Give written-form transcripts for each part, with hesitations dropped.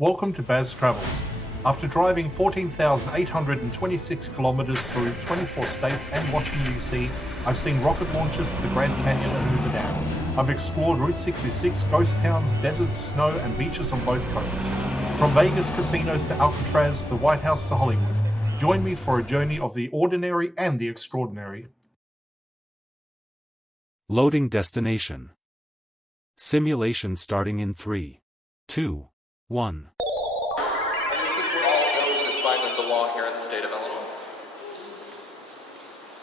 Welcome to Baz Travels. After driving 14,826 kilometers through 24 states and Washington, D.C., I've seen rocket launches to the Grand Canyon and Hoover Dam. I've explored Route 66, ghost towns, deserts, snow, and beaches on both coasts. From Vegas casinos to Alcatraz, the White House to Hollywood. Join me for a journey of the ordinary and the extraordinary. Loading destination. Simulation starting in 3, 2, 1. And this is for all those who violate the law here in the state of Illinois.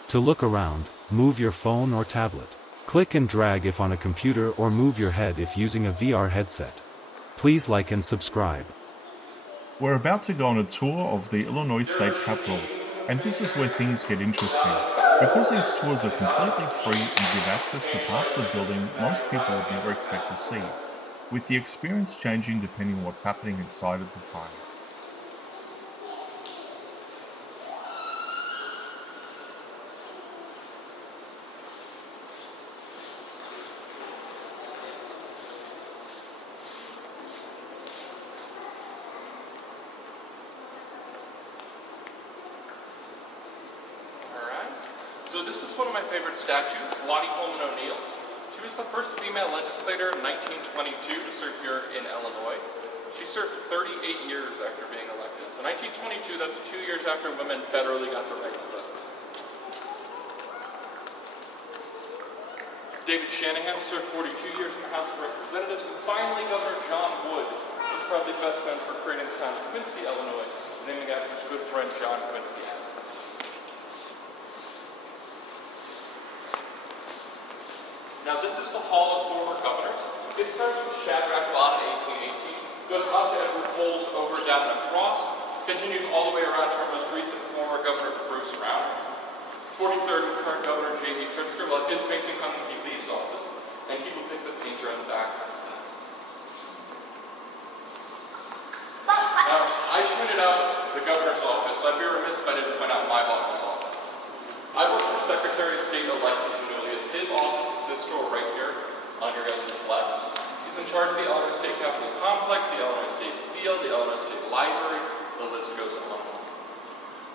To look around, move your phone or tablet. Click and drag if on a computer or move your head if using a VR headset. Please like and subscribe. We're about to go on a tour of the Illinois State Capitol, and this is where things get interesting. Because these tours are completely free and give access to parts of the building most people would never expect to see, with the experience changing depending on what's happening inside at the time. So this is one of my favorite statues, Lottie Coleman O'Neill. She was the first female legislator in 1922 to serve here in Illinois. She served 38 years after being elected. So 1922, that's 2 years after women federally got the right to vote. David Shanahan served 42 years in the House of Representatives. And finally, Governor John Wood was probably best known for creating the town of Quincy, Illinois, naming after his good friend John Quincy Adams. Now this is the Hall of Former Governors. It starts with Shadrach Bott in 1818, goes up to Edward Foles, over, down, and across, continues all the way around to our most recent former governor, Bruce Brown. 43rd and current governor, J.B. Pritzker, well, his painting hung when he leaves office, and people pick the painter in the background. Now, I pointed out the governor's office, so I'd be remiss if I didn't point out my boss's office. I work for Secretary of State Alexis Julius. His office is this door right here on your guys' left. He's in charge of the Illinois State Capitol Complex, the Illinois State Seal, the Illinois State Library, the list goes on.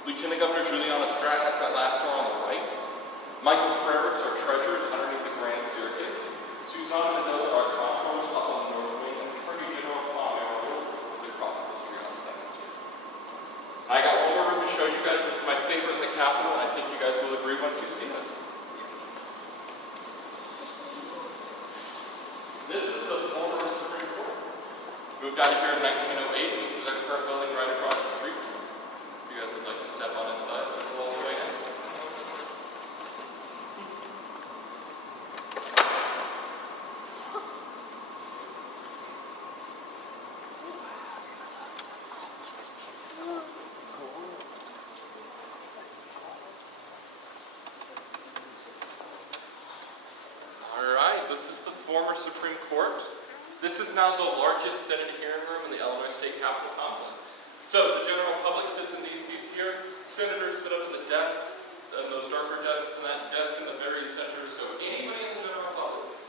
Lieutenant Governor Juliana Stratton is that last door on the right. Michael Frericks, our treasurer, is underneath the grand staircase. Susanna Mendoza, our comptroller, is up on the north wing, and Attorney General Tom Myrtle is across the street on 2nd Street. I got one more room to show you guys. It's my favorite in the Capitol, and I think you guys will agree once you see it. This is the former Supreme Court. Moved out of here in 1908, moved to their current building right across the street from us. If you guys would like to step on inside, we'll go all the way in. This is the former Supreme Court. This is now the largest Senate hearing room in the Illinois State Capitol Complex. So the general public sits in these seats here. Senators sit up at the desks, those darker desks, and that desk in the very center. So anybody in the general public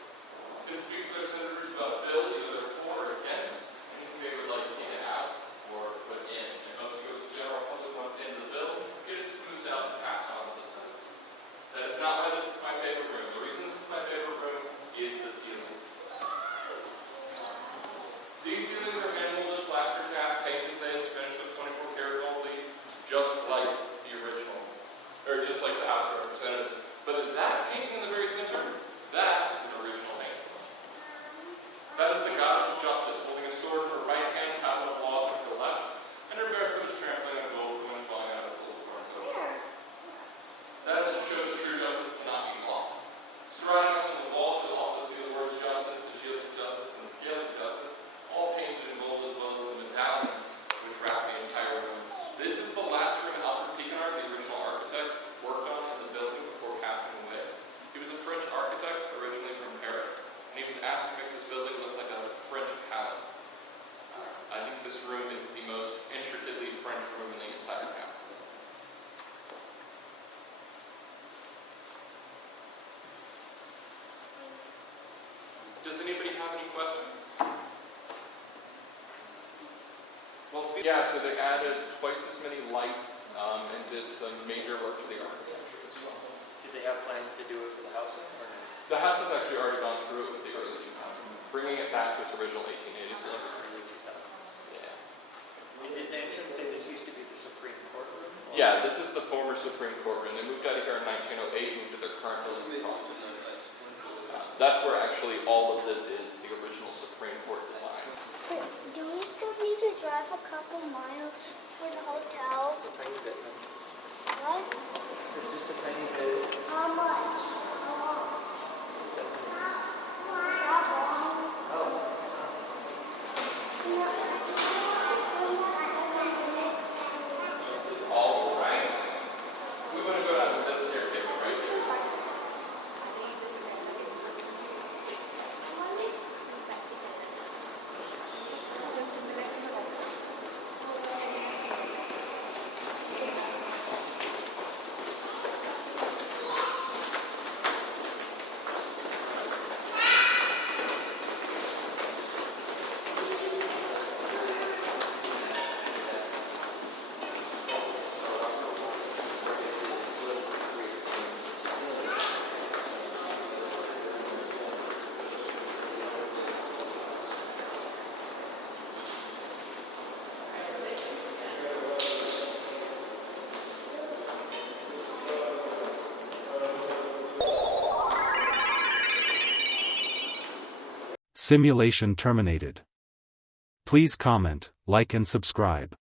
can speak to their senators about a bill, either for or against, anything they would like taken out or put in. And most of the general public wants into the bill, get it smoothed out and passed on to the Senate. That is not why this is my favorite room. The reason this is my favorite room is the ceilings. These ceilings are hand-molded plaster cast, painted glazed, finished with 24 karat gold leaf, just like the original, or just like the House of Representatives. But that painting in the very center, that is an original painting. That is the goddess of justice, holding a sword in her right hand, cabinet of laws with her left, and her barefoot is trampling on gold when it's falling out of a full corn. That is to show that true justice cannot be law. Surrounding us on the wall should also see the words justice, the shields of justice, and the scales of justice, all painted in gold as well as the medallions which wrap the entire room. This is the last room Alfred Picanard, the original architect, worked on in the building before passing away. He was a French architect, originally from Paris, and he was asked to make this building look like a French palace. I think this room is the most intricately French room in the entire Capitol. Does anybody have any questions? Well, yeah, so they added twice as many lights and did some major work to the architecture as well. Did they have plans to do it for the house? Or no? The house has actually already gone through it with the early 2000s, bringing it back to its original 1880s look. Yeah. Did the entrance say this used to be the Supreme Court room? Yeah, this is the former Supreme Court room. They moved out of here in 1908, moved to their current building across the street. That's where actually all of this is, the original Supreme Court design. But do we still need to drive a couple miles for the hotel? A tiny bit. What? Just a tiny bit. How much? All right. We want to go down to this staircase right here. Simulation terminated. Please comment, like and subscribe.